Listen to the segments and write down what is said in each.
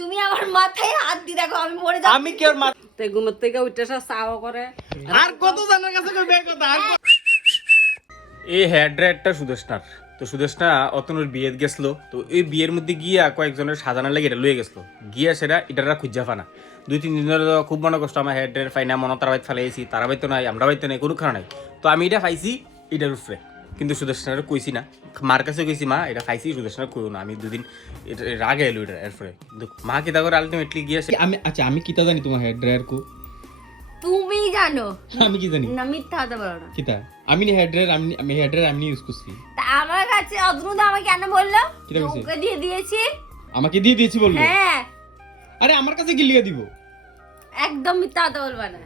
তুমি আমার মাথায় হাত দিয়ে দেখো আমি মরে যাব আমি কি ওর মা তে ঘুমের থেকে উঠে সে চাও করে। আর কত জানার কাছে কইবে এই কথা? এই হেয়ার ড্রায়ারটা সুদেশনার তো সুদেশনা অতনুর বিয়ে গেছিল তো এই বিয়ের মধ্যে গিয়া কয়েকজনের সাজানোর লাগে এটা লয়ে গেছিল। গিয়া সেটা এটারা খুঁজা ফানা দুই তিন দিন ধরে তো খুব মনে কষ্ট আমার হেয়ার ড্রায়ার ফাইনা মনে তারা বাইত ফেলাইছি তারা বাইতো নাই আমরা বাইতো নাই কোনো খারাপ নাই। তো আমি এটা খাইছি এটার উপরে। কিন্তু সুদেশনার কইছি না। মার কাছে কইছি মা এটা খাইছি সুদেশনার কইও না। আমি দুদিন এটা রাগে এলো এটা এরপরে। কিন্তু মা কিতা করে আলটিমেটলি গিয়ে আমি আচ্ছা আমি কিতা জানি তোমার হেয়ার ড্রায়ার কো? তুমি জানো। আমি কি জানি? না মিথ্যা হতে পারো না। কিতা? আমি হেয়ার ড্রায়ার আমি আমি হেয়ার ড্রায়ার আমি ইউজ করছি। তা আমার কাছে অদ্রুত আমাকে কেন বলল? ওকে দিয়ে দিয়েছি। আমাকে দিয়ে দিয়েছি বলব হ্যাঁ। আরে আমার কাছে কি লিখে দিব। একদম মিথ্যা হতে বলবা না।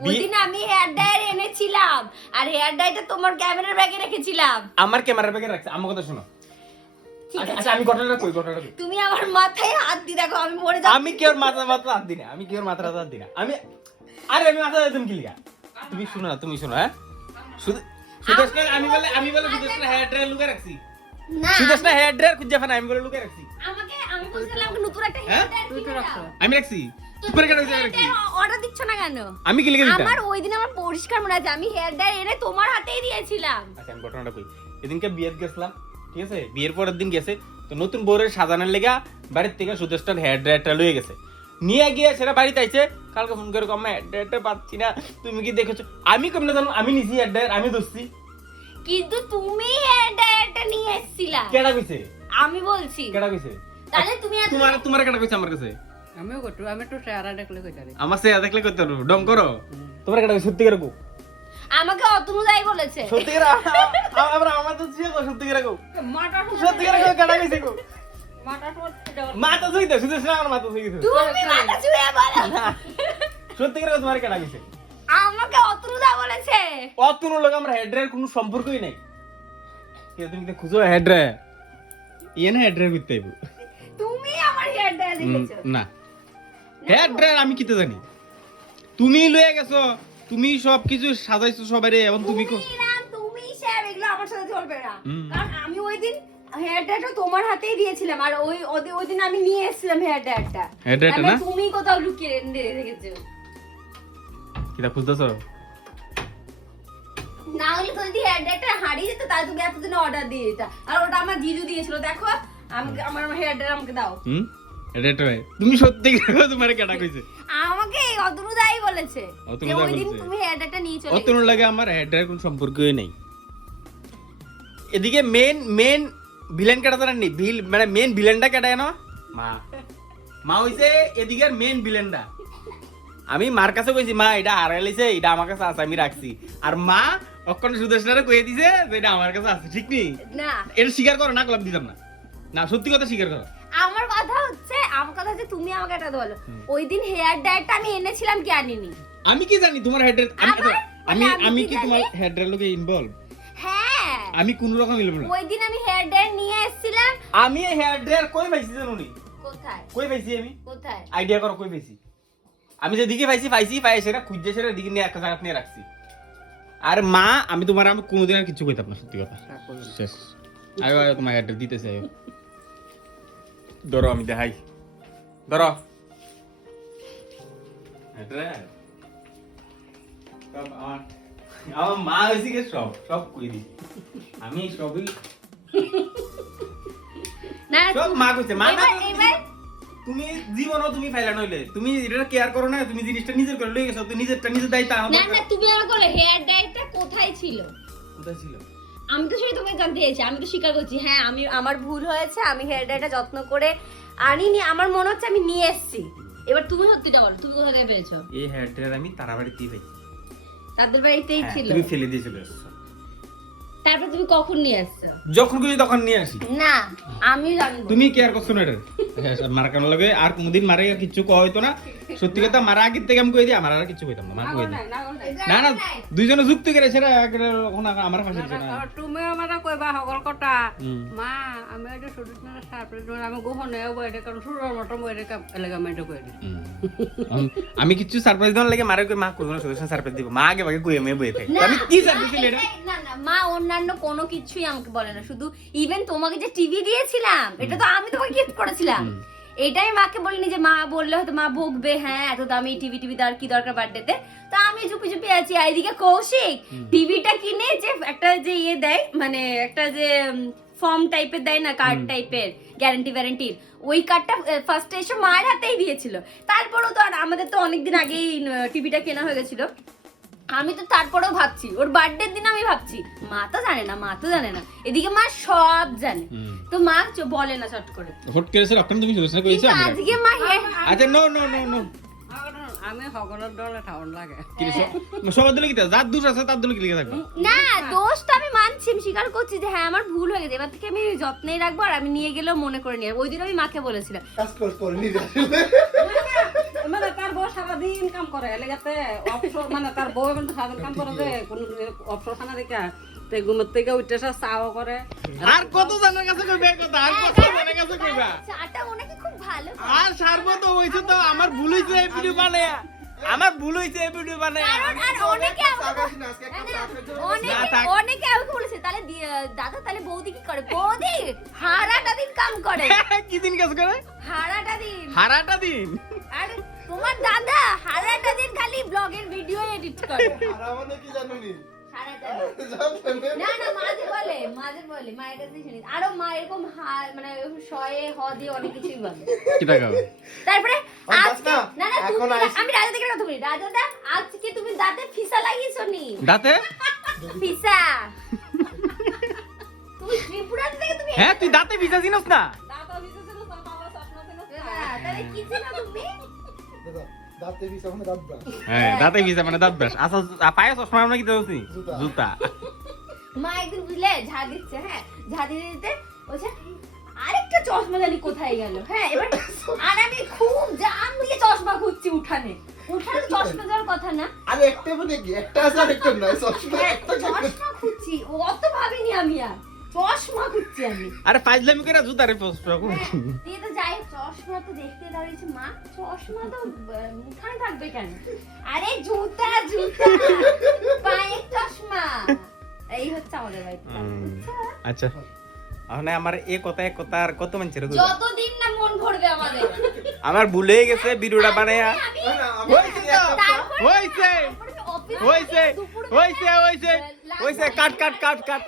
ওইদিন আমি হেয়ার ড্রায়ার এনেছিলাম। আর হেয়ার ড্রায়ারটা তোমার ক্যামেরার ব্যাগে রেখেছিলাম। আমার ক্যামেরার ব্যাগে রাখছে। আমার কথা শোনো। আচ্ছা আচ্ছা, আমি ঘটনাটা কই ঘটনাটা তুমি আমার মাথায় হাত দিয়ে দেখো আমি মরে যাব আমি কি মাথা মাথা হাত দিই না? আমি কি মাথা হাত দিই না? আমি আরে আমি মাথা দিতাম কি লিখা তুমি শোনো না তুমি শোনো হ্যাঁ? শুধু সুদেশনা আমি বলে আমি বলে সুদেশনা হেয়ার ড্রায়ার লুকে রাখছি। না। সুদেশনা হেয়ার ড্রায়ার খুঁজে ফানা আমি বলে লুকে রাখছি। আমাকে আমি বলছিলাম নতুন একটা হ্যাঁ? হেয়ার আমি রাখছি? উপরে কেন হইছে রাখছি অর্ডার দিচ্ছ না কেন? আমি কি লিখে দিতাম। আমার ওই দিন আমার পরিষ্কার মনে আছে আমি হেয়ার ড্রায়ার এনে তোমার হাতেই দিয়েছিলাম। আচ্ছা আমি ঘটনাটা কই? এদিনকে বিয়ের গেছিলাম ঠিক আছে? বিয়ের পরের দিন গেছে তো নতুন বউরের সাজানোর লেগা বাড়ির থেকে সুদেশটার হেয়ার ড্রায়ারটা লয়ে গেছে। নিয়ে গিয়ে সেটা বাড়িতে আইছে কালকে ফোন করে কম হেয়ার ড্রায়ারটা পাচ্ছি না তুমি কি দেখেছ? আমি কেমনে জানো আমি নিছি হেয়ার ড্রায়ার আমি দোষছি কিন্তু তুমি হেয়ার ড্রায়ারটা নিয়ে এসেছিলা। কেডা কইছে? আমি বলছি। কেডা কইছে? তাহলে তুমি তোমার তোমার কেডা কইছে আমার কাছে? আমিও করতো আমি একটু চেহারা দেখলে কই আমার সে দেখলে ডম করো। তোমার সত্যি করে কো আমাকে অতনুদাই বলেছে। সত্যি করে? আমরা আমার তো সত্যি করে কো মাটা সত্যি করে কো কেডা কইছে কো মাটা তো মাথা শুধু আমার মাথা শুইতে তুমি মাথা ছুঁয়ে বলো। সত্যি করে তোমার কেডা কইছে? আমাকে অতনুদা বলেছে। অতনো লোক আমরা হেড্রের কোনো সম্পর্কই নাই। কে তুমি তো খুঁজো হেড্রে ইয়ে না হেড্রে করতে তুমি আমার হেয়ার দেখেছ? না। হেড্রে আমি কিতে জানি? তুমি লয়ে গেছো তুমি সব কিছু সাজাইছো সবারে এবং তুমি তুমি স্যার এগুলো আমার সাথে চলবে না। কারণ আমি ওই দিন হেয়ার ড্রায়ারটা তোমার হাতেই দিয়েছিলাম আর ওই ওই দিন আমি নিয়ে এসেছিলাম হেয়ার ড্রায়ারটা Hair dryer টা তাহলে না? তুমি কোথাও লুকিয়ে রেখেছো। কিটা খুঁজতেছো? না হলে যদি হেয়ার ড্রায়ারটা হারিয়ে যেত তাহলে তুমি এতদিন অর্ডার দিয়ে দিতা। আর ওটা আমার জিজু দিয়েছিল দেখো আমাকে আমার হেয়ার ড্রায়ার আমাকে দাও। হুম? তুমি সত্যি তোমার কেডা কইছে? আমাকে অতনুদাই বলেছে অতনুদা? তুমি নিয়ে চলে অতনো লাগে আমার কোনো সম্পর্কই নেই। এদিকে মেন মেন ভিলেন কেটা জানেন নি? ভিল মানে মেন ভিলেনটা কেটা জানো মা। মা হইছে এদিকের মেন ভিলেনটা আমি মার কাছে কইছি মা এটা হারাইছে এটা আমার কাছে আছে আমি রাখছি। আর মা অক্ষণ সুদর্শনারে কয়ে দিছে যে এটা আমার কাছে আছে ঠিক নেই না। এটা স্বীকার করো না ক্লাব দিতাম না। না সত্যি কথা স্বীকার করো। আমার কথা হচ্ছে আমার কথা হচ্ছে তুমি আমাকে এটা বলো। ওই দিন হেয়ার ড্রায়ারটা আমি এনেছিলাম কি আনিনি? আমি কি জানি তোমার হেডের আবার? আমি আমি আমি কি তোমার হেডের লোকে ইনভলভ হ্যাঁ। আমি কোন রকম ইনভলভ ওই দিন আমি হেয়ার ড্রায়ার নিয়ে এসেছিলাম। আমি হেয়ার ড্রায়ার কই পাইছি জানো নি? কোথায়? কই পাইছি আমি? কোথায়? আইডিয়া করো কই পাইছি। আমি যেদিকে পাইছি পাইছি পাই সেটা খুঁজে সেটা দিকে নিয়ে একটা জায়গা নিয়ে রাখছি। আর মা আমি তোমার আমি কোনোদিন আর কিছু কইতাম না সত্যি কথা। শেষ। আয়ো আয়ো তোমার হেয়ার অ্যাড্রেস দিতেছে। আয়ো ধরো আমি দেখাই। ধরো আমার মা হয়েছে সব সব কই দিছি। আমি সবই সব মা কইছে। মা না তুমি জীবনও তুমি ফাইলা নইলে। তুমি এটা কেয়ার করো না তুমি জিনিসটা নিজের করে লয়ে গেছো তুমি নিজেরটা নিজের দায়িত্ব না না তুমি আমাকে বলো হেয়ার ড্রায়ারটা কোথায় ছিল? কোথায় ছিল? আমি তো সেই তোমাকে জানতে চাইছি আমি তো স্বীকার করছি। হ্যাঁ আমি আমার ভুল হয়েছে আমি হেয়ার ডাইটা যত্ন করে আনিনি আমার মনে হচ্ছে আমি নিয়ে এসেছি। এবার তুমি সত্যিটা বলো তুমি কোথা থেকে পেয়েছ? এই হেয়ার ড্রায়ার আমি তারাবাড়িতেই পাই। তাদের বাড়িতেই হ্যাঁ, ছিল? তুমি ফেলে দিয়ে চলে এসছো। তারপর তুমি কখন নিয়ে আসছো যখন খুশি তখন নিয়ে আসি। না আমি জানি তুমি কেয়ার করছ না এটা? মারা লাগে আর কোনদিন মারে কয় হইতো না। সত্যি কথা মারা আগের থেকে আমি কই দিই আমার আর কিছু কইতাম না মা কই দিই। না না দুইজনে যুক্তি করে সেটা আমার পাশে না তুমি আমার কইবা কথা। মা আমি এটা সারপ্রাইজ আমি গোহনে বইরে কারণ সুরের মতো বইরে মেয়েটা কই দিই। আমি- কিছু সারপ্রাইজ দেওয়ার লাগে মারে কই মা কইব না সুদর্শন সারপ্রাইজ দিব। মা আগে ভাগে কই আমি বই থাকি। আমি কি সারপ্রাইজ দিলে এটা? না না মা অন্যান্য কোনো কিছুই আমাকে বলে না শুধু ইভেন তোমাকে যে টিভি দিয়েছিলাম এটা তো আমি তোমাকে গিফট করেছিলাম। এটাই মাকে বলিনি যে মা বললে হয়তো মা বকবে হ্যাঁ এত দামি টিভি টিভি দেওয়ার কি দরকার বার্থডেতে তো আমি চুপি চুপি আছি। এদিকে কৌশিক টিভিটা কিনে যে একটা যে ইয়ে দেয় মানে একটা যে ফর্ম টাইপের দেয় না কার্ড টাইপের গ্যারান্টি ওয়ারেন্টির ওই কার্ডটা ফার্স্টে এসে মায়ের হাতেই দিয়েছিল। তারপরেও তো আর আমাদের তো অনেকদিন আগেই টিভিটা কেনা হয়ে গেছিল। আমি তো তারপরেও ভাবছি ওর বার্থডের দিন আমি ভাবছি। মা তো জানে না মা তো জানে না। এদিকে মা সব জানে। তো মা বলে না চট করে। হট করে স্যার আপনার তুমি সুদর্শনা কিন্তু আজকে মা হে- আচ্ছা নো নো নো নো আমি দলে ঠাউন লাগে। কি সবার দিলে কি যার দোষ আছে তার দিলে কি লিখে থাকবে? না দোষ তো আমি মানছি আমি স্বীকার করছি যে হ্যাঁ আমার ভুল হয়ে গেছে। এবার থেকে আমি যত্নেই রাখব আর আমি নিয়ে গেলেও মনে করে নিয়ে ওই দিন আমি মাকে বলেছিলাম। কাজ কর বউ সারাদিন কাম করে এলাকাতে অবসর মানে তার বউ কিন্তু সারাদিন কাম করে যে কোনো অবসর খানা দেখা তো ঘুমের থেকে উঠে সে চাও করে। আর কত জানার কাছে কইবে কথা? আর কত জানার কাছে কইবা চাটা ওনাকে খুব ভালো আর সারবো তো হইছে তো আমার ভুল হইছে এই ভিডিও বানায়া আমার ভুল হইছে এই ভিডিও বানায়া আর অনেকে না, চা খেতে হবে। অনেকে অনেকে আমাকে বলেছে তাহলে দাদা তাহলে বৌদি কি করে? বৌদি হারাটা দিন কাম করে। কি দিন কাজ করে? হারাটা দিন। হারাটা দিন? আর তোমার দাদা হারাটা দিন খালি ব্লগের ভিডিও এডিট করে। আর কি জানুনি? সারাটা দিন। জানতেন? না না মাঝে বলে মাঝে বলে মায়ের কাছে শুনি। আরও মা এরকম মানে শয়ে হ দিয়ে অনেক কিছুই বলে। কি টাকা তারপরে আজকে না না তুমি আমি রাজা থেকে কথা বলি। রাজা দা আজকে তুমি দাঁতে ফিসা লাগিয়েছো নি দাঁতে? ফিসা। তুমি ত্রিপুরা থেকে তুমি হ্যাঁ তুই দাঁতে চিনস না? দাঁত বাবা হ্যাঁ, তাহলে কি ছিল তুমি? হ্যাঁ দাঁতে ভিজা মানে দাঁত ব্রাশ। আচ্ছা পায়ে চশমা আমরা কি দিতেছি জুতা। জুতা। মা একদিন বুঝলে ঝা দিচ্ছে হ্যাঁ? ঝা দিতে দিতে বলছে আরেকটা চশমা জানি কোথায় গেল? হ্যাঁ এবার আর আমি খুব জাম দিয়ে চশমা খুঁজছি উঠানে। উঠানে চশমা যাওয়ার কথা না। আরে একটা মানে কি? একটা আছে আর একটা নয় সবসময় হ্যাঁ, একটা চশমা খুঁজছি অত ভাবিনি আমি আর। চশমা খুঁজছি আমি। আরে ফাইজলামি করে জুতারে প্রশ্ন হ্যাঁ, দিয়ে তো যাই হোক, চশমা তো দেখতে দাঁড়িয়েছে মা। চশমা তো থাকবে কেন? আরে জুতা জুতা। পায়ের চশমা। এই হচ্ছে আমাদের বাড়িতে আচ্ছা। মানে আমার এ কথা এক কথা আর কত মানুষের যতদিন না মন ভরবে আমাদের। আমার ভুলে গেছে ভিডিওটা বানায়া। হয়েছে। দুপুরবেলা হয়েছে। হয়েছে। হয়েছে কাট কাট কাট কাট।